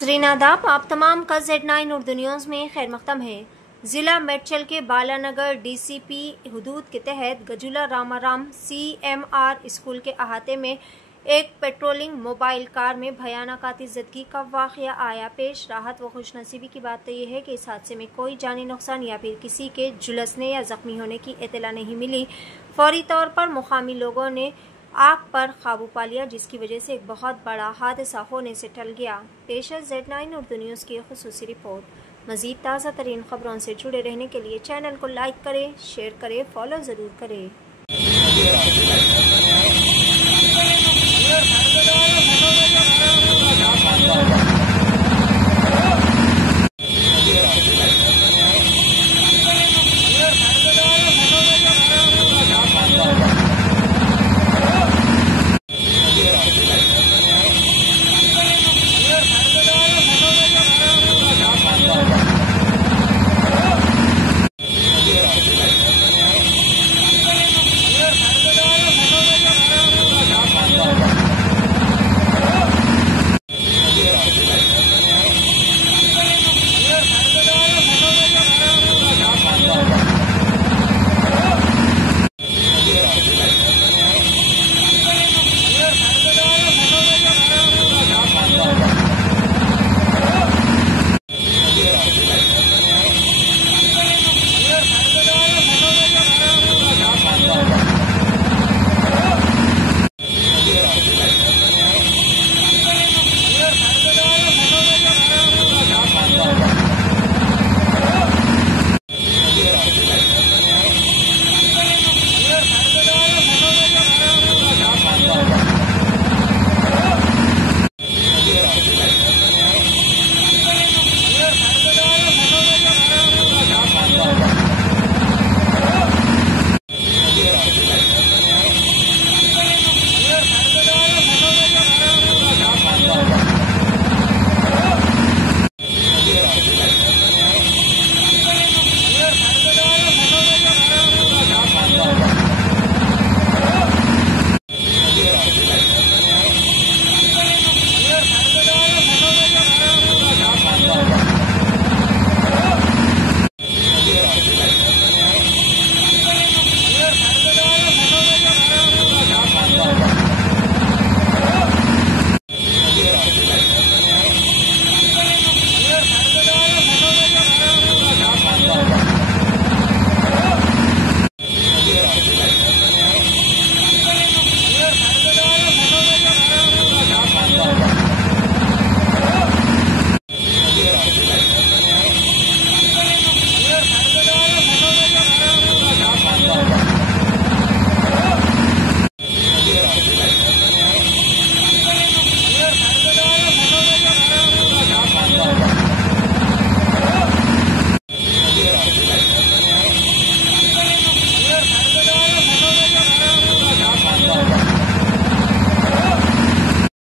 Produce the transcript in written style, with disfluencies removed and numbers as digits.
श्रीनादाब आप तमाम का Z9 उर्दू न्यूज़ में खैर मकदम है। जिला मेडचल के बालानगर DCP हुदूद के तहत गजुला रामाराम CMR स्कूल के अहाते में एक पेट्रोलिंग मोबाइल कार में भयानक आतिशज़दगी का वाक़या आया पेश। राहत व खुशनसीबी की बात तो यह है कि इस हादसे में कोई जानी नुकसान या फिर किसी के झुलसने या जख्मी होने की इत्तला नहीं मिली। फौरी तौर पर मुकामी लोगों ने आग पर काबू पा लिया, जिसकी वजह से एक बहुत बड़ा हादसा होने से टल गया। पेश है Z9 उर्दू न्यूज़ की खुसूसी रिपोर्ट। मज़ीद ताज़ा तरीन खबरों से जुड़े रहने के लिए चैनल को लाइक करें, शेयर करें, फॉलो ज़रूर करें।